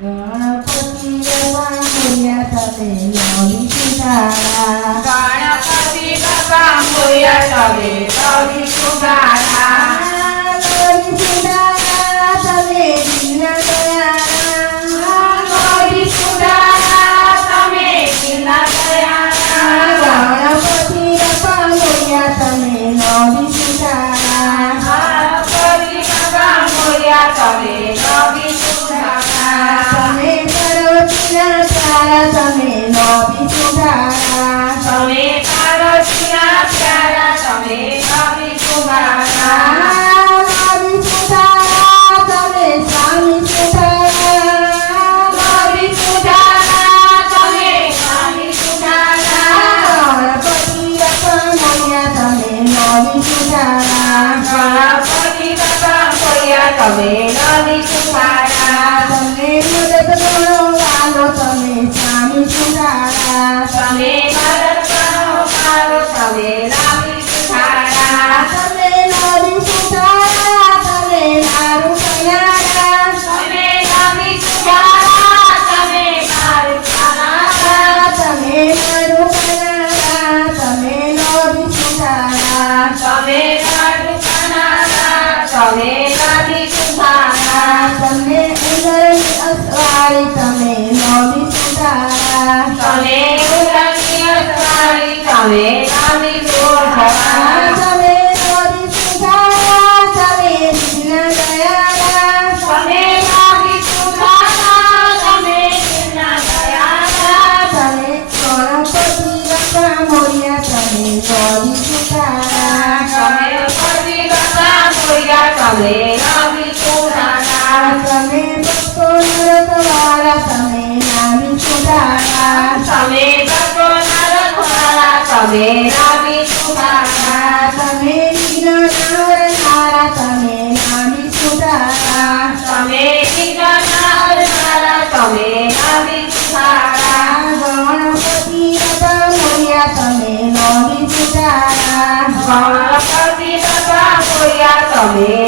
ગણપતિ બાપા મોર્યા તમે નવી સુધારા તમે નવી સુધારા તમે મદદ કરો વાલો તમે સ્વામી સુધારા તમે મદદ કરો વાલો તમે નવી સુધારા તમે નવી સુધારા તમે મારું કયારા તમે નવી સુધારા તમે મારું કયારા તમે મારું કયારા તમે નવી સુધારા તમે મારું કયારા તમે તમે ઉંદરની અસવાળી તમે નવી સુધારા તમે ઉંદરની અસવાળી તમે નવી સુધારા તમે નવી સુધારા તમે દિલના દયાળા તમે નવી સુધારા તમે દિલના દયાળા તમે ગણપતિ બાપા મોર્યા તમે નવી સુધારા તમે ગણપતિ બાપા મોર્યા તમે નવી સુધારા તમે ભક્તો નરકવાળા તમે નવી સુધારા તમે ભક્તો નરકવાળા તમે નવી સુધારા તમે વિઘ્નહરનારા તમે નવી સુધારા તમે વિઘ્નહરનારા તમે નવી સુધારા ગણપતિ બાપા મોર્યા તમે નવી સુધારા ગણપતિ બાપા મોર્યા તમે